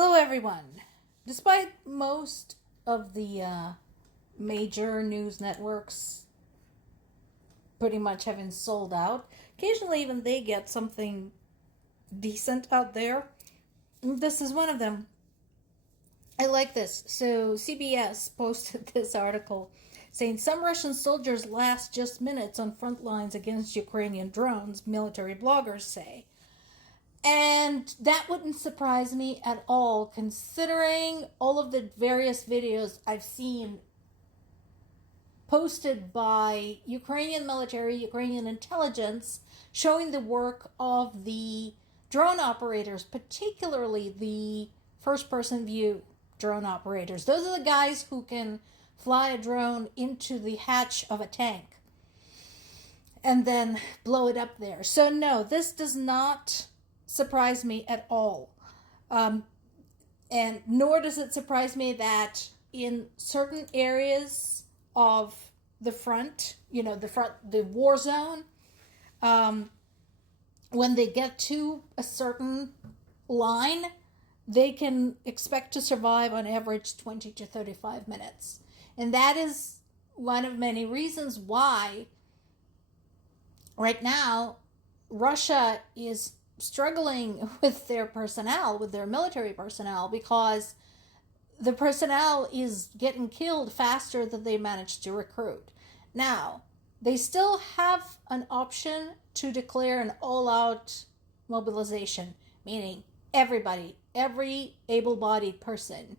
Hello, everyone. Despite most of the major news networks pretty much having sold out, occasionally even they get something decent out there. This is one of them. I like this. So, CBS posted this article saying some Russian soldiers last just minutes on front lines against Ukrainian drones, military bloggers say. And that wouldn't surprise me at all, considering all of the various videos I've seen posted by Ukrainian military, Ukrainian intelligence, showing the work of the drone operators, particularly the first-person view drone operators. Those are the guys who can fly a drone into the hatch of a tank and then blow it up there. So no, this does not surprise me at all. And nor does it surprise me that in certain areas of the front, the war zone, when they get to a certain line, they can expect to survive on average 20 to 35 minutes. And that is one of many reasons why right now Russia is struggling with their personnel, with their military personnel, because the personnel is getting killed faster than they managed to recruit. Now, they still have an option to declare an all-out mobilization, meaning everybody, every able-bodied person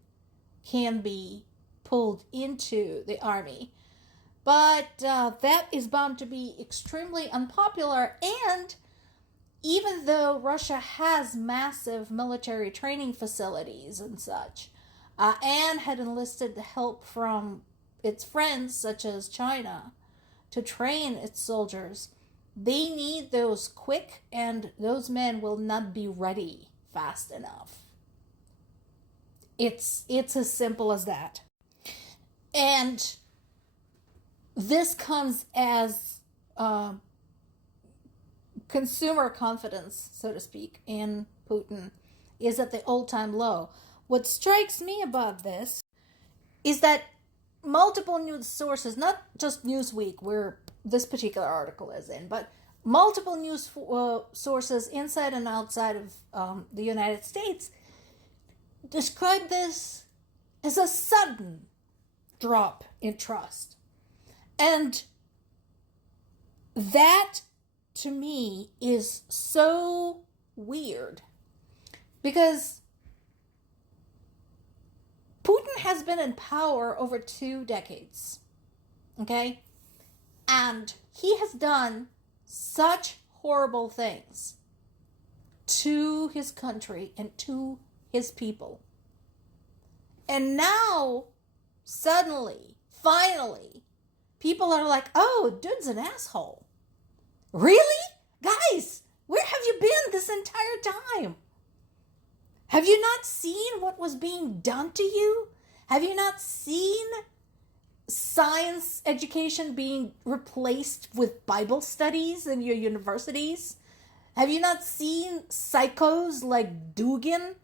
can be pulled into the army. But that is bound to be extremely unpopular, and even though Russia has massive military training facilities and such, and had enlisted the help from its friends such as China to train its soldiers, they need those quick, and those men will not be ready fast enough. It's as simple as that. And this comes as consumer confidence, so to speak, in Putin is at the all-time low. What strikes me about this is that multiple news sources, not just Newsweek, where this particular article is in, but multiple news sources inside and outside of the United States describe this as a sudden drop in trust. And that, to me, is so weird, because Putin has been in power over 2 decades, okay? And he has done such horrible things to his country and to his people. And now, suddenly, finally, people are like, oh, dude's an asshole. Really? Guys, where have you been this entire time? Have you not seen what was being done to you? Have you not seen science education being replaced with Bible studies in your universities? Have you not seen psychos like Dugin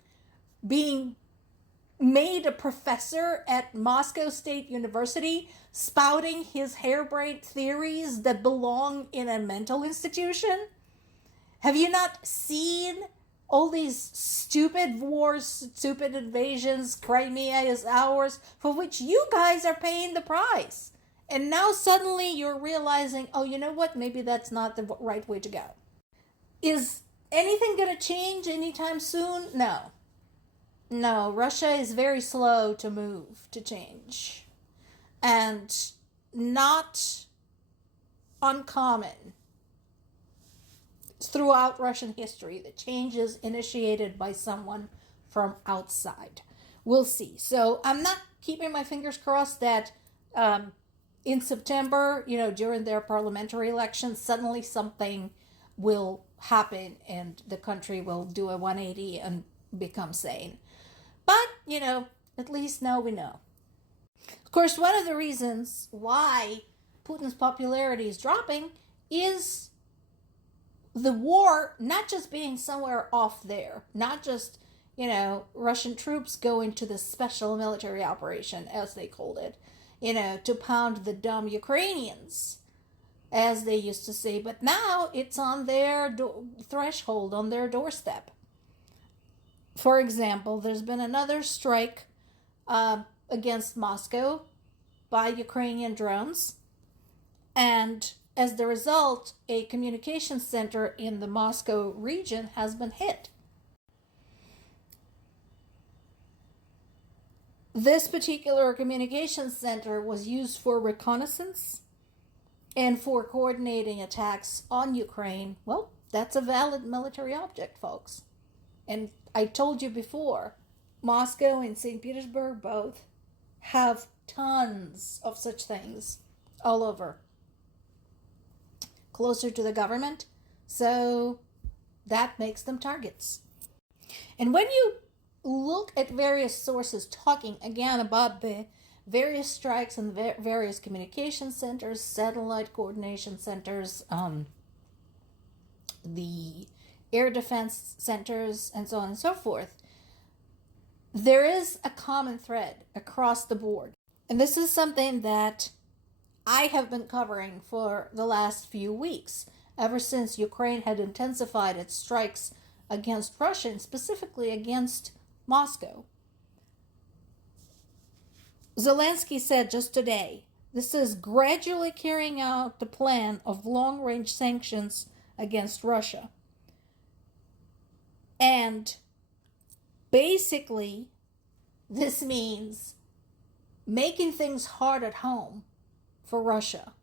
being made a professor at Moscow State University, spouting his harebrained theories that belong in a mental institution? Have you not seen all these stupid wars, stupid invasions, Crimea is ours, for which you guys are paying the price? And now suddenly you're realizing, oh, you know what? Maybe that's not the right way to go. Is anything going to change anytime soon? No. No, Russia is very slow to move to change. And not uncommon throughout Russian history that change is initiated by someone from outside. We'll see. So I'm not keeping my fingers crossed that in September, during their parliamentary elections, suddenly something will happen and the country will do a 180 and become sane. But, at least now we know. Of course, one of the reasons why Putin's popularity is dropping is the war not just being somewhere off there, not just, Russian troops go into the special military operation, as they called it, to pound the dumb Ukrainians, as they used to say. But now it's on their threshold, on their doorstep. For example, there's been another strike against Moscow by Ukrainian drones. And as the result, a communication center in the Moscow region has been hit. This particular communication center was used for reconnaissance and for coordinating attacks on Ukraine. Well, that's a valid military object, folks. And I told you before, Moscow and St. Petersburg both have tons of such things all over, closer to the government, so that makes them targets. And when you look at various sources talking again about the various strikes and various communication centers, satellite coordination centers, the air defense centers, and so on and so forth, there is a common thread across the board. And this is something that I have been covering for the last few weeks, ever since Ukraine had intensified its strikes against Russia, and specifically against Moscow. Zelensky said just today, this is gradually carrying out the plan of long-range sanctions against Russia. And basically, this means making things hard at home for Russia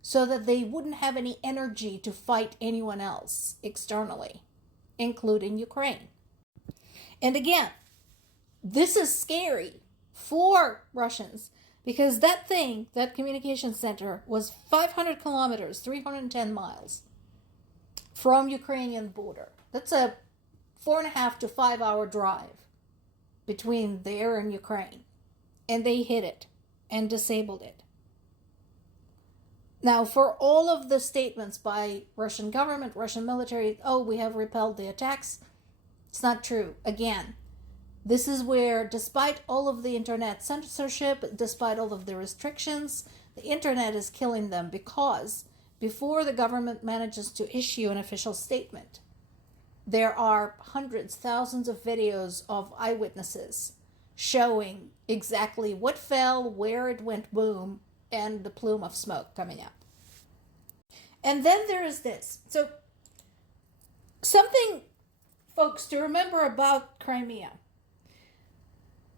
so that they wouldn't have any energy to fight anyone else externally, including Ukraine. And again, this is scary for Russians because that communication center, was 500 kilometers, 310 miles from Ukrainian border. That's a 4.5 to 5 hour drive between there and Ukraine. And they hit it and disabled it. Now, for all of the statements by Russian government, Russian military, we have repelled the attacks, it's not true. Again, this is where, despite all of the internet censorship, despite all of the restrictions, the internet is killing them, because before the government manages to issue an official statement, there are hundreds, thousands of videos of eyewitnesses showing exactly what fell, where it went boom, and the plume of smoke coming up. And then there is this. So, something, folks, to remember about Crimea.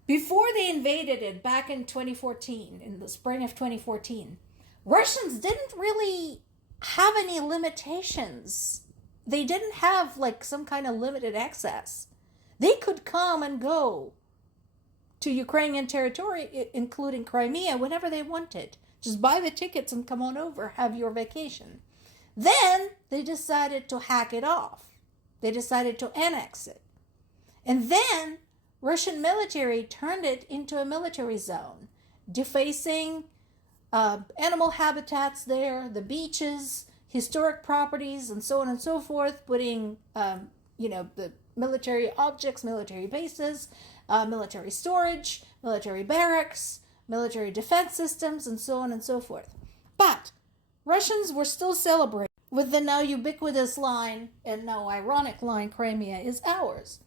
Before they invaded it back in 2014, in the spring of 2014, Russians didn't really have any limitations. They didn't have like some kind of limited access. They could come and go to Ukrainian territory, including Crimea, whenever they wanted. Just buy the tickets and come on over, have your vacation. Then they decided to hack it off. They decided to annex it. And then Russian military turned it into a military zone, defacing animal habitats there, the beaches, historic properties, and so on and so forth, putting, the military objects, military bases, military storage, military barracks, military defense systems, and so on and so forth. But Russians were still celebrating with the now ubiquitous line, and now ironic line, Crimea is ours.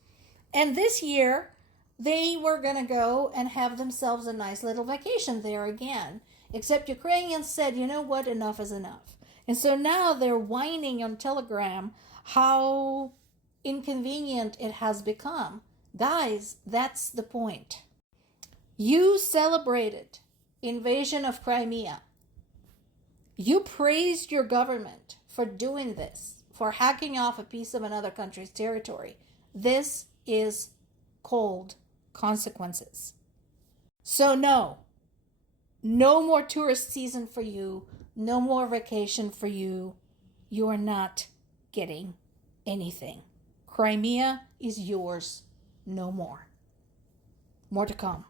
And this year, they were going to go and have themselves a nice little vacation there again. Except Ukrainians said, you know what, enough is enough. And so now they're whining on Telegram how inconvenient it has become. Guys, that's the point. You celebrated invasion of Crimea. You praised your government for doing this, for hacking off a piece of another country's territory. This is called consequences. So no more tourist season for you, no more vacation for you. You are not getting anything. Crimea is yours no more. More to come.